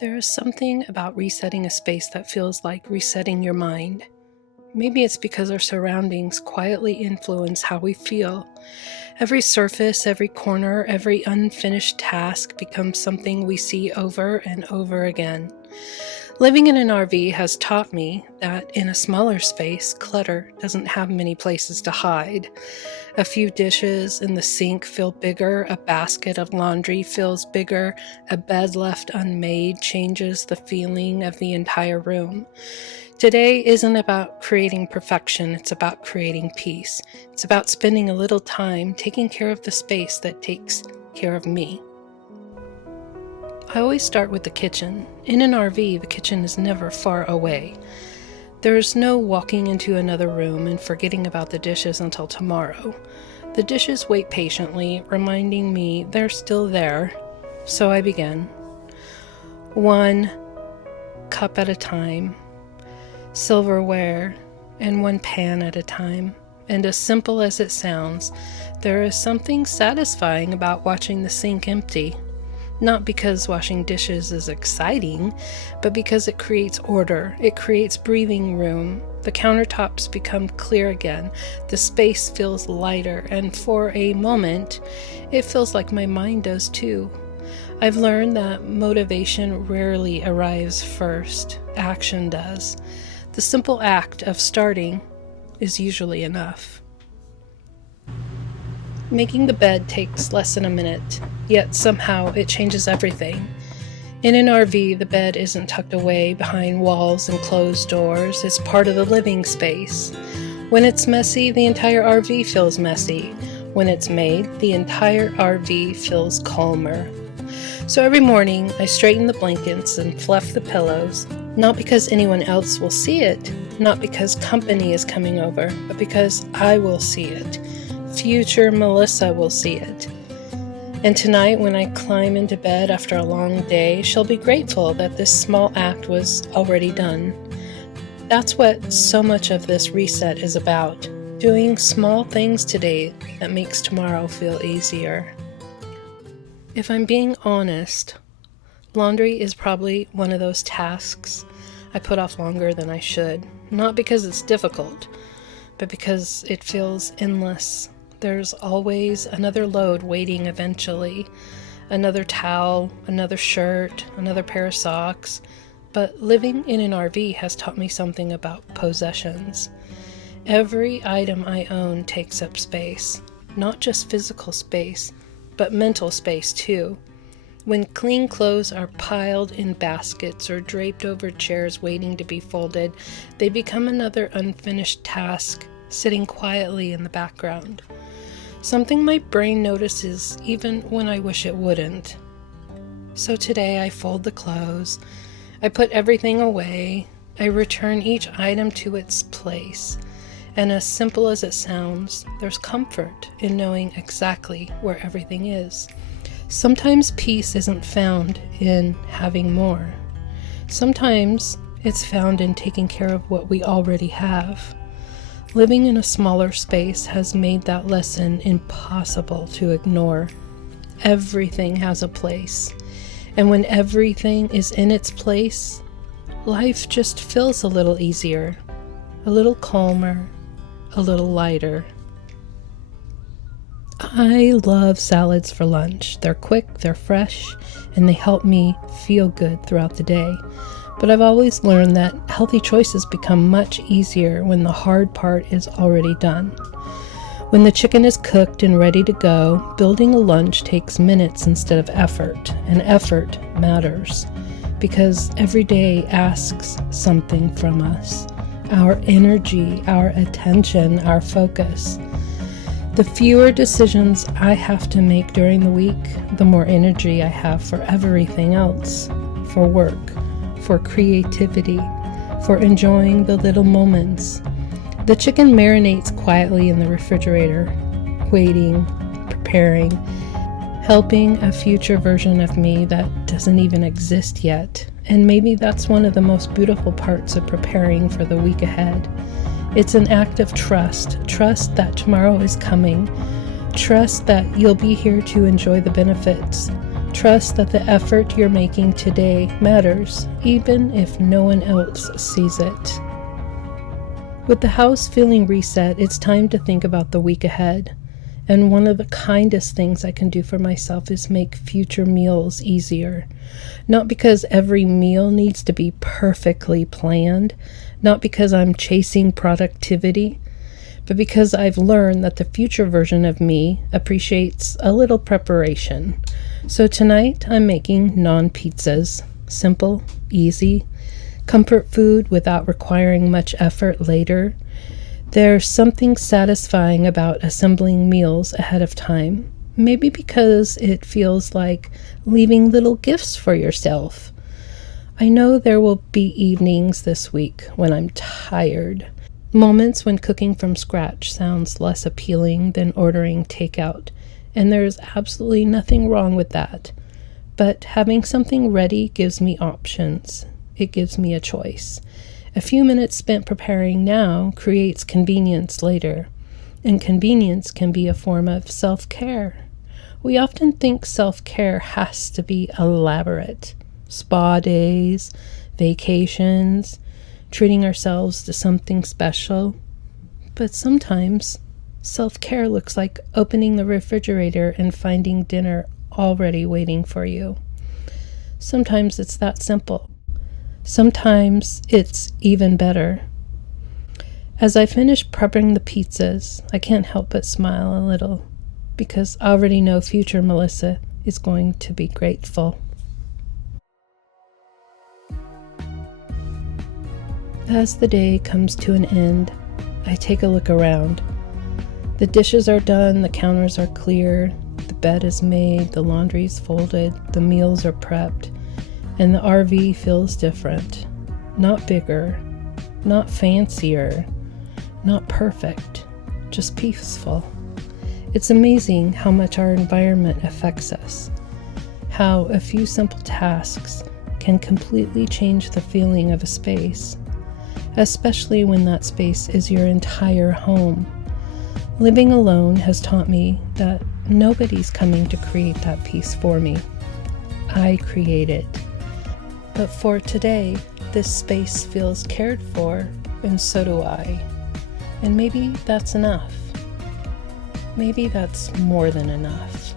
There is something about resetting a space that feels like resetting your mind. Maybe it's because our surroundings quietly influence how we feel. Every surface, every corner, every unfinished task becomes something we see over and over again. Living in an RV has taught me that in a smaller space, clutter doesn't have many places to hide. A few dishes in the sink feel bigger, a basket of laundry feels bigger, a bed left unmade changes the feeling of the entire room. Today isn't about creating perfection, it's about creating peace. It's about spending a little time taking care of the space that takes care of me. I always start with the kitchen. In an RV, the kitchen is never far away. There is no walking into another room and forgetting about the dishes until tomorrow. The dishes wait patiently, reminding me they're still there. So I begin. One cup at a time, silverware, and one pan at a time. And as simple as it sounds, there is something satisfying about watching the sink empty. Not because washing dishes is exciting, but because it creates order, it creates breathing room. The countertops become clear again, the space feels lighter, and for a moment, it feels like my mind does too. I've learned that motivation rarely arrives first, action does. The simple act of starting is usually enough. Making the bed takes less than a minute, yet somehow it changes everything. In an RV, the bed isn't tucked away behind walls and closed doors, it's part of the living space. When it's messy, the entire RV feels messy. When it's made, the entire RV feels calmer. So every morning, I straighten the blankets and fluff the pillows, not because anyone else will see it, not because company is coming over, but because I will see it. Future Melissa will see it. And tonight, when I climb into bed after a long day, she'll be grateful that this small act was already done. That's what so much of this reset is about, doing small things today that makes tomorrow feel easier. If I'm being honest, laundry is probably one of those tasks I put off longer than I should. Not because it's difficult, but because it feels endless. There's always another load waiting eventually. Another towel, another shirt, another pair of socks. But living in an RV has taught me something about possessions. Every item I own takes up space. Not just physical space, but mental space too. When clean clothes are piled in baskets or draped over chairs waiting to be folded, they become another unfinished task, sitting quietly in the background. Something my brain notices even when I wish it wouldn't. So today I fold the clothes, I put everything away, I return each item to its place. And as simple as it sounds, there's comfort in knowing exactly where everything is. Sometimes peace isn't found in having more. Sometimes it's found in taking care of what we already have. Living in a smaller space has made that lesson impossible to ignore. Everything has a place, and when everything is in its place, life just feels a little easier, a little calmer, a little lighter. I love salads for lunch. They're quick, they're fresh, and they help me feel good throughout the day. But I've always learned that healthy choices become much easier when the hard part is already done. When the chicken is cooked and ready to go, building a lunch takes minutes instead of effort, and effort matters because every day asks something from us. Our energy, our attention, our focus. The fewer decisions I have to make during the week, the more energy I have for everything else, for work, for creativity, for enjoying the little moments. The chicken marinates quietly in the refrigerator, waiting, preparing, helping a future version of me that doesn't even exist yet. And maybe that's one of the most beautiful parts of preparing for the week ahead. It's an act of trust that tomorrow is coming, trust that you'll be here to enjoy the benefits, Trust that the effort you're making today matters, even if no one else sees it. With the house feeling reset, it's time to think about the week ahead. And one of the kindest things I can do for myself is make future meals easier. Not because every meal needs to be perfectly planned, not because I'm chasing productivity, but because I've learned that the future version of me appreciates a little preparation. So tonight I'm making naan pizzas. Simple, easy, comfort food without requiring much effort later. There's something satisfying about assembling meals ahead of time, maybe because it feels like leaving little gifts for yourself. I know there will be evenings this week when I'm tired, moments when cooking from scratch sounds less appealing than ordering takeout, and there's absolutely nothing wrong with that. But having something ready gives me options. It gives me a choice. A few minutes spent preparing now creates convenience later, and convenience can be a form of self-care. We often think self-care has to be elaborate. Spa days, vacations, treating ourselves to something special. But sometimes self-care looks like opening the refrigerator and finding dinner already waiting for you. Sometimes it's that simple. Sometimes it's even better. As I finish prepping the pizzas, I can't help but smile a little, because I already know future Melissa is going to be grateful. As the day comes to an end, I take a look around. The dishes are done, the counters are clear, the bed is made, the laundry's folded, the meals are prepped, and the RV feels different. Not bigger, not fancier, not perfect, just peaceful. It's amazing how much our environment affects us, how a few simple tasks can completely change the feeling of a space, especially when that space is your entire home. Living alone has taught me that nobody's coming to create that peace for me. I create it. But for today, this space feels cared for, and so do I. And maybe that's enough. Maybe that's more than enough.